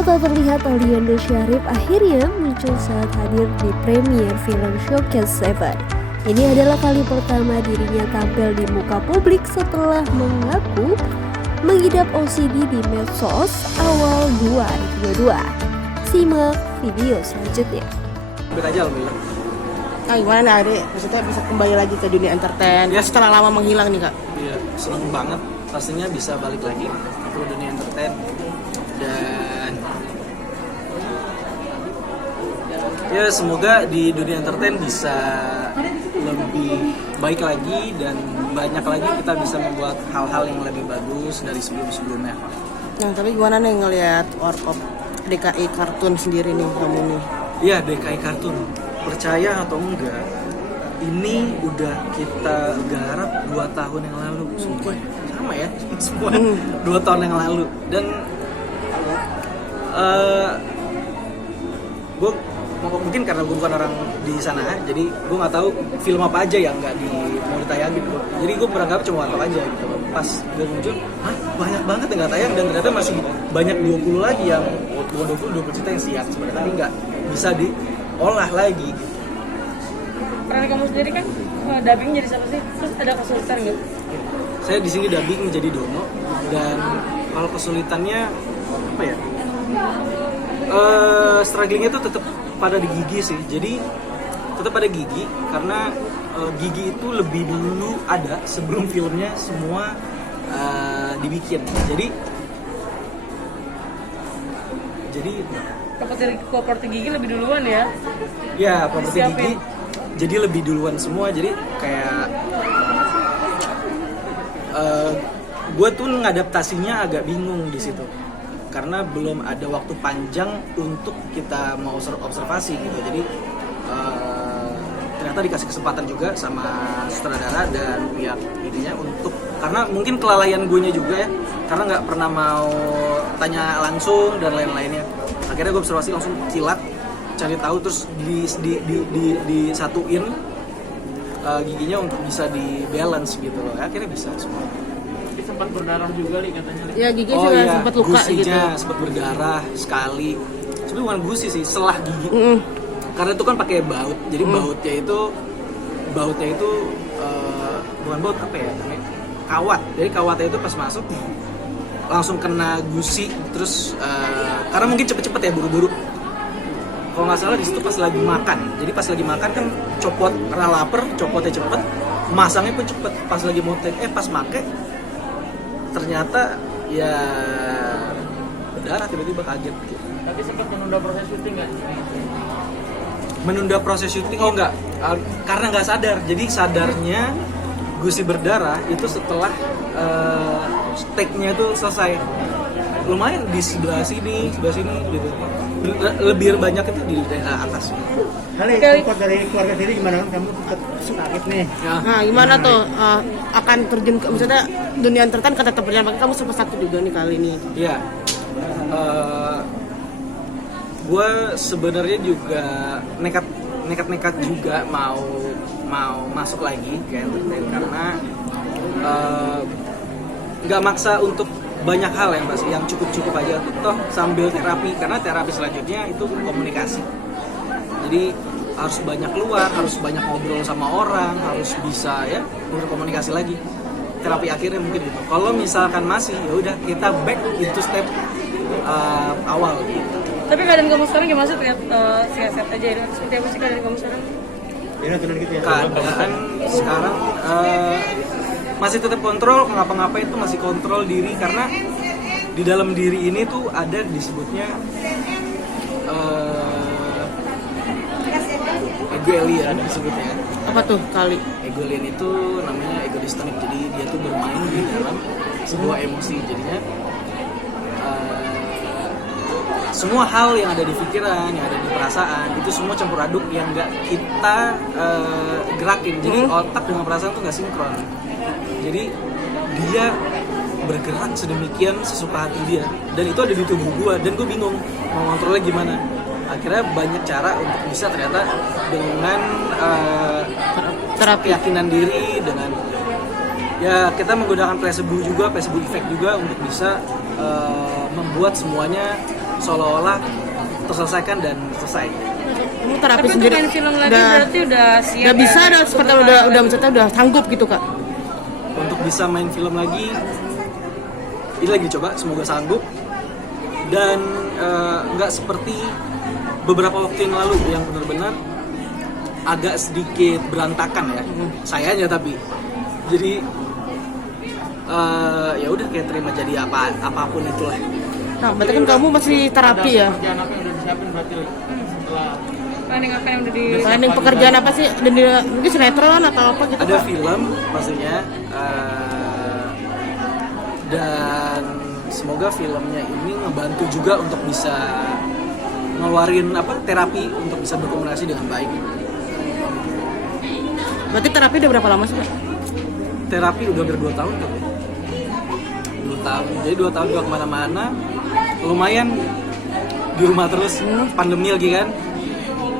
Walau tak terlihat, Aliando Syarif akhirnya muncul saat hadir di premier film Showcase 7. Ini adalah kali pertama dirinya tampil di muka publik setelah mengaku mengidap OCD di medsos awal 2022. Simak video selanjutnya. Gimana nih Adek? Maksudnya bisa kembali lagi ke dunia entertain ya setelah lama menghilang nih Kak? Iya, seneng banget pastinya bisa balik lagi ke dunia entertain. Dan ya semoga di dunia entertain bisa lebih baik lagi dan banyak lagi kita bisa membuat hal-hal yang lebih bagus dari sebelum-sebelumnya. Nah tapi gimana nih ngelihat Warkop DKI Kartun sendiri nih kamu nih? Iya, DKI Kartun. Percaya atau enggak, ini udah kita garap 2 tahun yang lalu semuanya. Sama ya, semua 2 tahun yang lalu. Dan gue mungkin karena gue bukan orang di sana, jadi gue nggak tahu film apa aja yang nggak mau ditayangin. Jadi gue beranggap cuma Warkop aja gitu. Pas dia muncul, banyak banget yang nggak tayang dan ternyata masih banyak 20 lagi yang 20 cerita yang siap sebenarnya tapi nggak bisa diolah lagi. Peran kamu sendiri kan dubbing jadi siapa sih? Terus ada kesulitan nggak? Saya di sini dubbing menjadi Dono dan kalau kesulitannya apa ya? Strugglingnya tuh tetap pada di gigi sih. Jadi tetap pada gigi karena gigi itu lebih dulu ada sebelum filmnya semua dibikin. Jadi properti gigi lebih duluan ya? Ya, properti Disiapin. gigi jadi lebih duluan semua. Jadi kayak gue tuh ngadaptasinya agak bingung di situ karena belum ada waktu panjang untuk kita mau observasi gitu. Jadi ternyata dikasih kesempatan juga sama sutradara dan pihak ininya untuk karena mungkin kelalaian gue nya juga ya karena nggak pernah mau tanya langsung dan lain-lainnya. Akhirnya gue observasi langsung kilat cari tahu terus disatuin giginya untuk bisa di balance gitu loh. Akhirnya bisa semua. Tapi sempat berdarah juga nih katanya. Ya gigi juga sempat luka gusinya gitu. sempat berdarah sekali. Sebenarnya bukan gusi sih, selah gigi. Karena itu kan pakai baut. Jadi bautnya itu bukan baut apa ya namanya? Kawat. Jadi kawatnya itu pas masuk langsung kena gusi terus karena mungkin cepet-cepet ya buru-buru. Kalau nggak salah di situ pas lagi makan. Jadi pas lagi makan kan copot karena lapar, copotnya cepet, masangnya pun cepet. Pas lagi mau pas make ternyata ya berdarah tiba-tiba kaget. Tapi sempat menunda proses syuting nggak? Menunda proses syuting enggak karena nggak sadar. Jadi sadarnya gusi berdarah itu setelah take-nya itu selesai. Lumayan di sebelah sini gitu. Lebih banyak itu di daerah atas. Halo, support dari keluarga sendiri gimana? Kamu sakit nih. Ya. Nah gimana tuh akan terjun ke misalnya dunia entertain kan tetap berjalan, kamu sempat sakit juga nih kali ini. Iya. Gue sebenarnya juga nekat juga mau masuk lagi ke entertain karena nggak maksa untuk banyak hal yang cukup aja toh sambil terapi karena terapi selanjutnya itu komunikasi. Jadi harus banyak keluar, harus banyak ngobrol sama orang, harus bisa ya berkomunikasi lagi. Terapi akhirnya mungkin itu. Kalau misalkan masih ya udah kita back into step awal gitu. Tapi keadaan kamu sekarang gimana sih? Terlihat sehat-sehat aja ya? Seperti apa sih keadaan kamu sekarang? Keadaan sekarang masih tetap kontrol, ngapa-ngapain itu masih kontrol diri karena di dalam diri ini tuh ada disebutnya ego alien disebutnya. Apa tuh kali? Ego alien itu namanya ego dystonik, jadi dia tuh bermain di dalam sebuah emosi jadinya semua hal yang ada di pikiran, yang ada di perasaan itu semua campur aduk yang nggak kita gerakin. Jadi otak dengan perasaan tuh nggak sinkron. Jadi dia bergerak sedemikian sesuka hati dia dan itu ada di tubuh gue dan gue bingung mau ngontrolnya gimana. Akhirnya banyak cara untuk bisa ternyata dengan Terapi. keyakinan diri dengan ya kita menggunakan placebo effect juga untuk bisa membuat semuanya seolah-olah terselesaikan dan selesai. Kamu terapi Tapi untuk sendiri main film lagi udah, berarti udah siap. udah bisa, ya? udah seperti udah maksudnya udah sanggup gitu kak. Untuk bisa main film lagi, ini lagi coba, semoga sanggup. Dan nggak seperti beberapa waktu yang lalu yang benar-benar agak sedikit berantakan ya, sayanya tapi. Jadi ya udah kayak terima jadi apapun itulah. Nah, berarti kan kamu masih terapi ya. Kerjaan apa yang udah disiapin berarti setelah Planning apa yang udah di Planning pekerjaan apa sih? Dan mungkin sinetron atau apa gitu? Ada Kak? film pastinya, dan semoga filmnya ini ngebantu juga untuk bisa ngeluarin terapi untuk bisa berkomunikasi dengan baik. Berarti terapi udah berapa lama sih kak? Terapi udah hampir 2 tahun kali. 2 tahun. Jadi 2 tahun gak kemana-mana. Lumayan di rumah terus, pandemi lagi kan.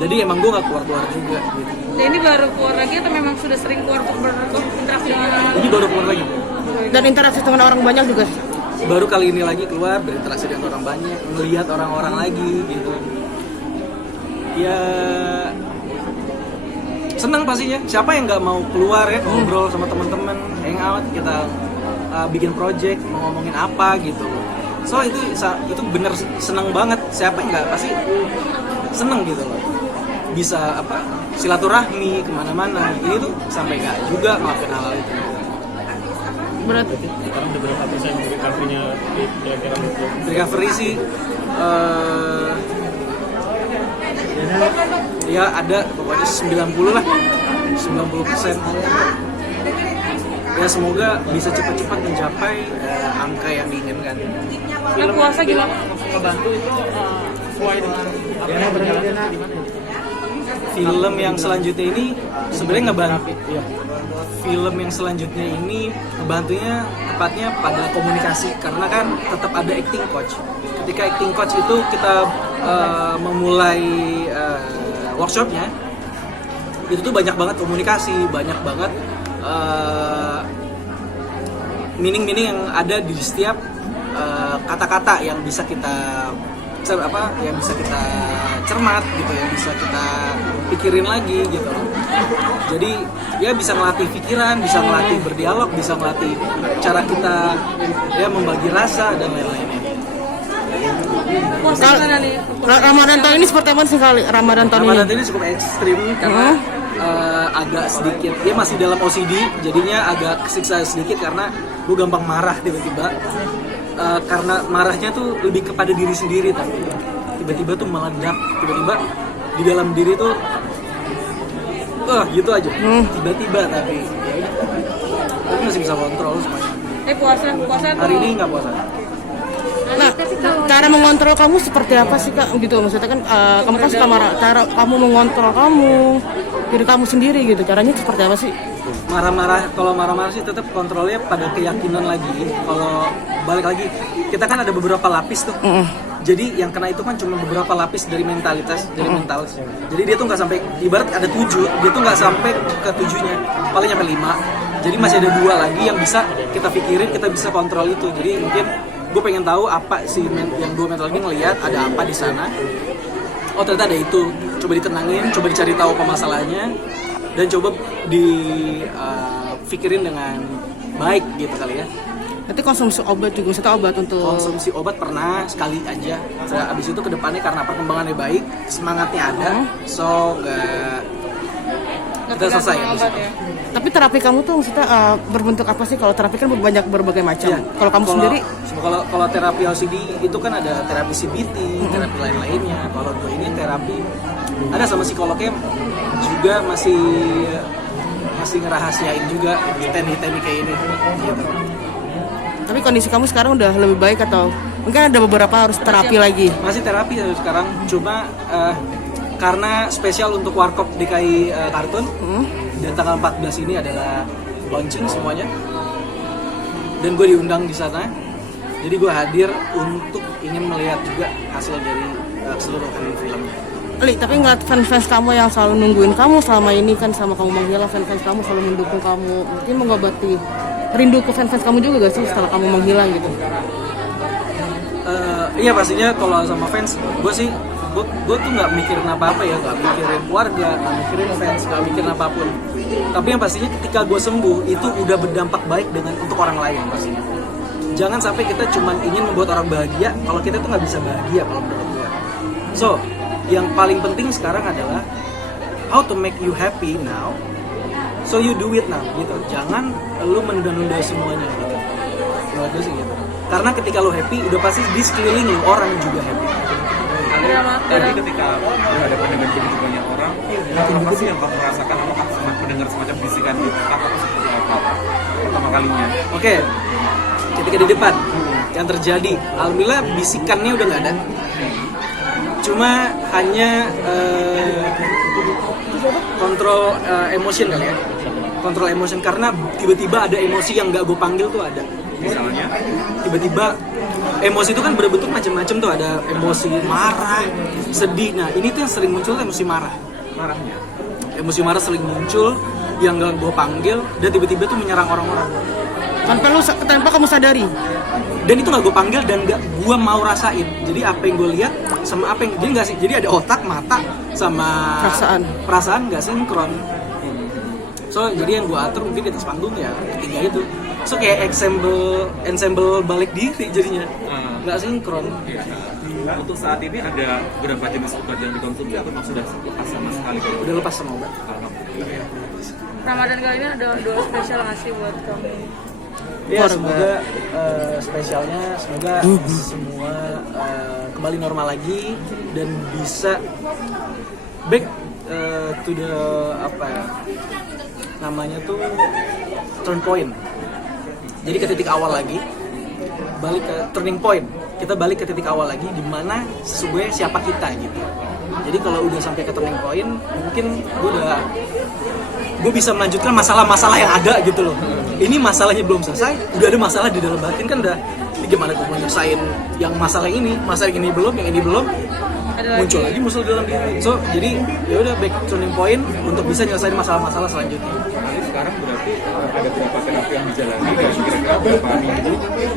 Jadi emang gue gak keluar-keluar juga gitu. Nah, ini baru keluar lagi atau memang sudah sering keluar untuk berinteraksi dengan orang? Ini baru keluar lagi. Dan interaksi dengan orang banyak juga. Baru kali ini lagi keluar, berinteraksi dengan orang banyak, ngelihat orang-orang lagi gitu. Ya senang pastinya. Siapa yang nggak mau keluar ya, ngobrol sama teman-teman, hangout, kita bikin project, mau ngomongin apa gitu. So itu bener senang banget. Siapa yang nggak pasti seneng gitu loh. Bisa silaturahmi kemana-mana. Ini tuh sampai nggak juga ngelakuin hal itu. Berarti sekarang udah berapa persen recovery-nya kira-kira untuk Recovery sih ya ada pokoknya 90 lah, 90%. Ya semoga bisa cepat-cepat mencapai angka yang diinginkan. Nah, puasa gimana? ngebantu itu sesuai dengan apa yang berjalan di mana? Film yang selanjutnya ini sebenarnya ngebantu. Film yang selanjutnya ini ngebantunya tepatnya pada komunikasi, karena kan tetap ada acting coach. Ketika acting coach itu kita memulai workshopnya, itu tuh banyak banget komunikasi, banyak banget meaning-meaning yang ada di setiap kata-kata yang bisa kita cermat gitu, yang bisa kita pikirin lagi gitu. Jadi ya bisa melatih pikiran, bisa melatih berdialog, bisa melatih cara kita ya membagi rasa dan lain-lainnya. Puasa gimana nih? Ramadan tahun ini seperti apa sih kali? Ramadan tahun Ramadan ini? ini cukup ekstrim karena agak sedikit, dia masih dalam OCD, jadinya agak kesiksa sedikit karena gue gampang marah tiba-tiba. Karena marahnya tuh lebih kepada diri sendiri, tapi tiba-tiba tuh meledak, tiba-tiba di dalam diri tuh gitu aja, tiba-tiba tapi ya udah, tapi masih bisa kontrol semuanya. Puasa Hari ini nggak puasa. Nah, cara mengontrol kamu seperti apa sih kak? Gitu maksudnya kan kamu kan suka marah. Cara kamu mengontrol diri kamu sendiri gitu. Caranya seperti apa sih? Kalau marah-marah sih tetap kontrolnya pada keyakinan lagi. Kalau balik lagi, kita kan ada beberapa lapis tuh. Jadi yang kena itu kan cuma beberapa lapis dari mentalitas, dari mental. Jadi dia tuh nggak sampai, ibarat ada 7, dia tuh nggak sampai ke 7-nya, paling nyampe 5. Jadi masih ada 2 lagi yang bisa kita pikirin, kita bisa kontrol itu. Jadi mungkin gue pengen tahu apa sih yang 2 mental ini ngelihat ada apa di sana. Oh ternyata ada itu. Coba ditenangin, coba dicari tahu apa masalahnya, dan coba dipikirin dengan baik gitu kali ya. Nanti konsumsi obat juga, maksudnya obat untuk Konsumsi obat pernah sekali aja. Abis itu kedepannya karena perkembangannya baik, semangatnya ada, so kita selesai abis itu. ya. Tapi terapi kamu tuh maksudnya berbentuk apa sih? Kalau terapi kan berbagai macam. Iya. Kalau kamu sendiri Kalau terapi OCD itu kan ada terapi CBT, terapi lain-lainnya. Kalau gue ini terapi ada sama psikolognya juga masih ngerahasiain juga teknik-teknik kayak ini. Gitu. tapi kondisi kamu sekarang udah lebih baik atau mungkin ada beberapa harus terapi lagi? Masih terapi sekarang, cuma karena spesial untuk Warkop DKI Kartun, dan tanggal 14 ini adalah launching semuanya, dan gue diundang di sana, jadi gue hadir untuk ingin melihat juga hasil dari keseluruhan film. Li, tapi ngeliat fans-fans kamu yang selalu nungguin kamu selama ini kan, sama kamu menghilang, fans-fans kamu selalu mendukung kamu, mungkin mengobati rindu ke fans-fans kamu juga gak sih setelah kamu menghilang gitu? Iya pastinya kalau sama fans, gue tuh nggak mikirin apa-apa ya, nggak mikirin keluarga, nggak mikirin fans, nggak mikirin apapun. Tapi yang pastinya ketika gue sembuh itu udah berdampak baik untuk orang lain pastinya. Jangan sampai kita cuma ingin membuat orang bahagia kalau kita tuh nggak bisa bahagia kalau menurut gue. So, yang paling penting sekarang adalah how to make you happy now. So you do it now gitu. Jangan lu menunda-nunda semuanya gitu. Menurut gue sih gitu. Karena ketika lu happy, udah pasti di sekeliling lu orang juga happy. Jadi ketika berhadapan dengan begitu banyak orang, apa sih yang kamu rasakan? Apakah mendengar semacam bisikan gitu? Atau seperti apa pertama kalinya? Oke, ketika di depan yang terjadi, alhamdulillah bisikannya udah nggak ada. Cuma hanya kontrol emotion kali ya. Kontrol emotion karena tiba-tiba ada emosi yang nggak gue panggil tuh ada. Misalnya? Tiba-tiba emosi itu kan berbentuk macam-macam tuh, ada emosi marah, sedih. Nah ini tuh yang sering muncul emosi marah. Marahnya? Emosi marah sering muncul yang gak gue panggil dan tiba-tiba tuh menyerang orang-orang tanpa kamu sadari. Dan itu gak gue panggil dan gak gue mau rasain. Jadi apa yang gue lihat sama apa yang jadi nggak sih. Jadi ada otak, mata sama perasaan gak sinkron. So jadi yang gue atur mungkin di atas panggung ya ketiga itu. So kayak ensemble balik diri jadinya nggak sinkron. Untuk saat ini ada berapa jenis obat yang dikonsumsi atau sudah lepas sama sekali? Udah lepas sama obat. Ramadan kali ini ada doa spesial nggak sih buat kamu? Ya semoga spesialnya semoga semua kembali normal lagi dan bisa back to the apa ya namanya tuh turn point. Jadi ke titik awal lagi, balik ke turning point. Kita balik ke titik awal lagi di mana sesungguhnya siapa kita gitu. Jadi kalau udah sampai ke turning point, mungkin gue bisa melanjutkan masalah-masalah yang ada gitu loh. Ini masalahnya belum selesai, udah ada masalah di dalam batin kan udah. Ini gimana gue mau nyelesain yang masalah ini belum, yang ini belum. Muncul lagi musuh dalam diri. So jadi ya udah back turning point untuk bisa nyelesain masalah-masalah selanjutnya. Jadi sekarang berarti ada beberapa terapi yang dijalani dan kira-kira berapa minggu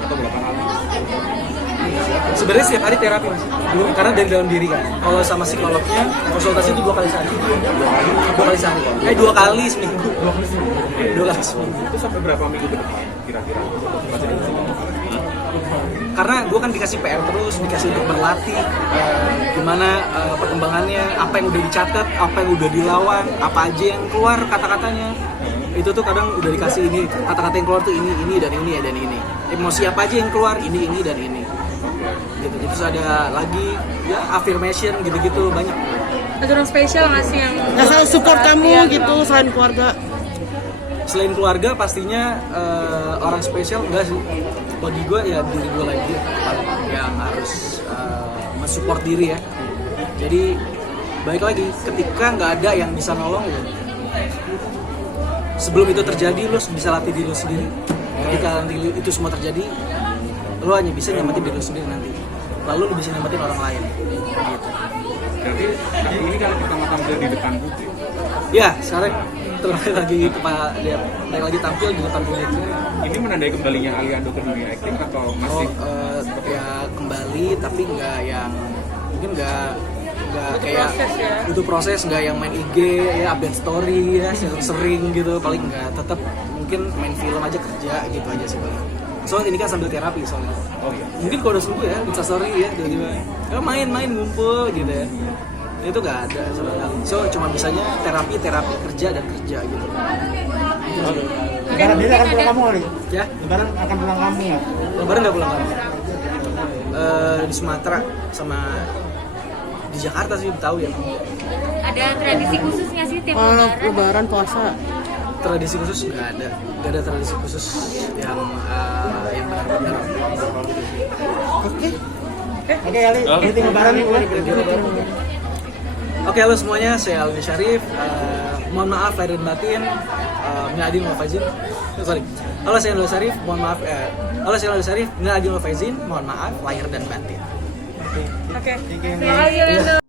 atau berapa hari? Sebenarnya setiap hari terapi mas, karena dari dalam diri kan. Kalau sama psikolognya konsultasi itu 2 kali sehari. 2 kali sehari. 2 kali seminggu. 2 kali seminggu. Itu sampai berapa minggu ke depan kira-kira? Karena gue kan dikasih PR terus, dikasih untuk berlatih gimana perkembangannya, apa yang udah dicatat, apa yang udah dilawan, apa aja yang keluar kata-katanya. Itu tuh kadang udah dikasih ini, kata-kata yang keluar tuh ini dan ini dan ini. Emosi apa aja yang keluar, ini dan ini. Gitu. Terus ada lagi ya affirmation gitu-gitu banyak. Ada orang spesial nggak sih yang selalu support kamu gitu selain keluarga? Selain keluarga pastinya orang spesial enggak sih. Bagi gue ya diri gue lagi yang harus mensupport diri ya. Jadi baik lagi ketika nggak ada yang bisa nolong lo, sebelum itu terjadi lo bisa latih diri lo sendiri. Ketika nanti itu semua terjadi, lo hanya bisa nyamatin diri lo sendiri nanti. Lalu lo bisa nyamatin orang lain. Gitu. Berarti ini kali pertama tampil di depan publik. Ya sekarang terakhir lagi tampil di depan publik. Ini menandai kembalinya Aliando ke dunia acting atau masih? Ya kembali tapi nggak yang mungkin nggak kayak proses ya? Itu proses nggak yang main IG ya update story ya sering gitu paling nggak tetap mungkin main film aja kerja gitu aja sih bang. Soalnya ini kan sambil terapi soalnya. Oh iya. Mungkin kalau udah sembuh ya Insta story ya tiba-tiba ya main ngumpul gitu ya. Itu nggak ada sama sekali. So cuma bisanya terapi kerja dan kerja gitu. Lebaran ini akan pulang kampung kali? Ya? Lebaran akan pulang kampung ya? Lebaran nggak pulang kampung. Di Sumatera sama di Jakarta sih tahu ya. Ada tradisi khusus nggak sih tiap Kalau lebaran? lebaran puasa. Tradisi khusus nggak ada tradisi khusus yang benar-benar. Oke. Oke kali, meeting lebaran nih boleh. Oke, halo semuanya, saya Alwi Syarif. Mohon maaf lahir dan batin. Minal aidin wal faizin. Sorry. Halo saya Alwi Syarif. Mohon maaf. Halo saya Alwi Syarif. Minal aidin wal faizin. Mohon maaf lahir dan batin. Oke. Terima kasih Lendo.